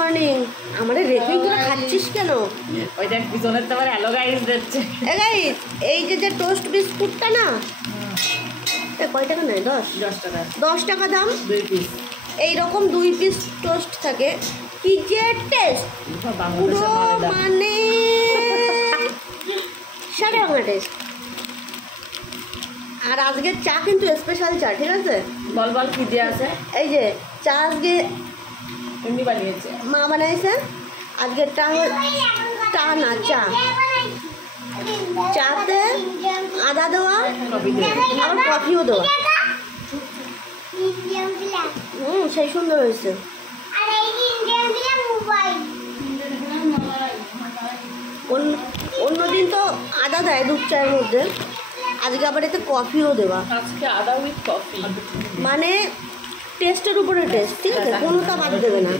Morning. আমারে রেখেই তোরা খাচ্ছিস কেন? ওই দেখ পিছনের তো আবার হ্যালো গাইস দিচ্ছে। গাইস এই যে টোস্ট বিস্কুটটা না, কয় টাকা নেয়? 10 টাকা। 10 টাকা দাম, 2 পিস। এইরকম 2 পিস টোস্ট থাকে। কি যে টেস্ট, পুরো মানে সারা টেস্ট। আর আজকের চা কিন্তু স্পেশাল চা, ঠিক আছে? বল বল কি দিয়ে আছে? এই যে চা আজকে এমনি বানিয়েছে, মা বানাইছে। আজকের চা না, চা চাতে আদা দেওয়া, আবার কফিও দেওয়া। সেই সুন্দর হয়েছে। অন্যদিন তো আদা দেয় দুধ চায়ের মধ্যে, আজকে আবার এতে কফিও দেওয়া। আজকে আদা উইথ কফি, মানে টেস্টের উপরে টেস্ট, ঠিক আছে? কোনোটা বাদ দেবে না।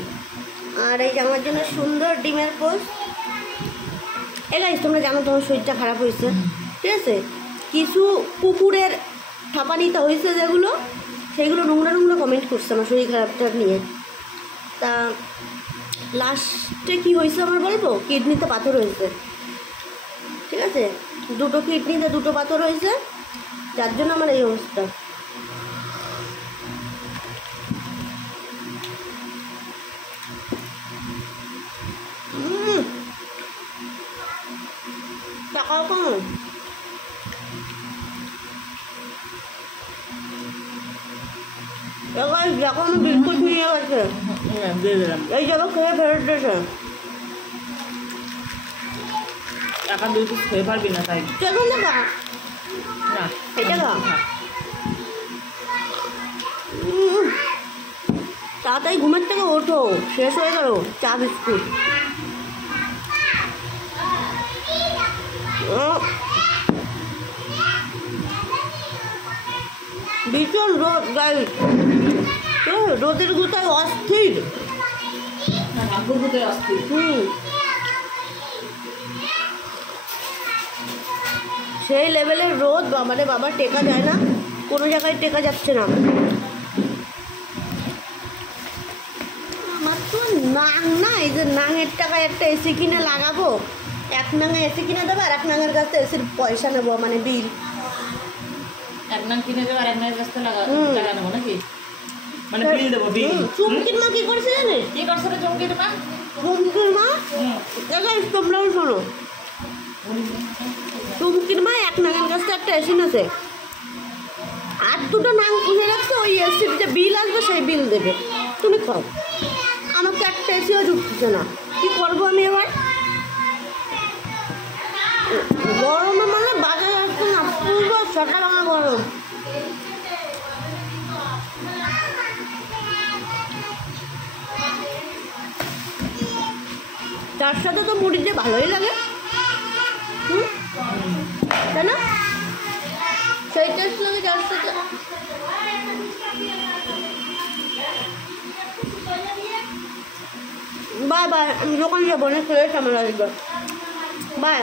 আর এই যে আমার জন্য সুন্দর ডিমের পোস্ট। গাইস তোমরা জানো তোমার শরীরটা খারাপ হয়েছে, ঠিক আছে? কিছু কুকুরের ঠাপানিতে হয়েছে যেগুলো, সেইগুলো নোংরা নোংরা কমেন্ট করছে আমার শরীর খারাপটা নিয়ে। তা লাস্টে কি হয়েছে আমার বলবো? কিডনিতে পাথর হয়েছে, ঠিক আছে? 2টো কিডনিতে 2টো পাথর হয়েছে, যার জন্য আমার এই অবস্থা। টাকা কম যখন বিস্কুট নিয়ে গেছে এই জায়গা খেয়ে ফেরত দিয়েছে। টাকা 2 পিস খেয়ে পারবি না তাই দেখুন না, এটা তাড়াতাড়ি ঘুমের থেকে ওঠো, শেষ হয়ে গেল চা বিস্কুট। ভীষণ রোদ গাইস, রোদের গুতায় অস্থির। সেই লেভেলের রোদ, বাবারে বাবা, টেকা যায় না, কোনো জায়গায় টেকা যাচ্ছে না। আমার তো নাং না, এই যে নাঙের টাকায় একটা এসি কিনে লাগাবো, 1 নাঙে এসি কিনে দেবো আর 1 নাঙের কাছে এসির পয়সা নেবো, মানে বিল। 1 নাং কিনে দেবো আর 1 নাঙের কাছে টাকা নেবো নাকি? মানে বিল দেবো, বিল। চুমকির মা কি করছে জানিস? কি করছে রে চুমকির মা? চুমকির মা তোমরাও শোনো, চুমকির মা 1 নাঙের কাছে একটা এসি নেছে, আর 2টো নাং পুষে রাখছে, ওই এসির যে বিল আসবে সেই বিল দেবে। তুমি খাও, আমাকে একটা এসিও জুটছে না, কি করবো আমি এবার? গরমে মানে বাজার আসছে না, পুরো ছটা ভাঙা গরম। তার সাথে তো মুড়ি দিয়ে ভালোই লাগে, তাই না? সেই টেস্ট লাগে যার সাথে। বাই বাই, আমি দোকানে যাবো, অনেক লেট আমার আসবে। বাই।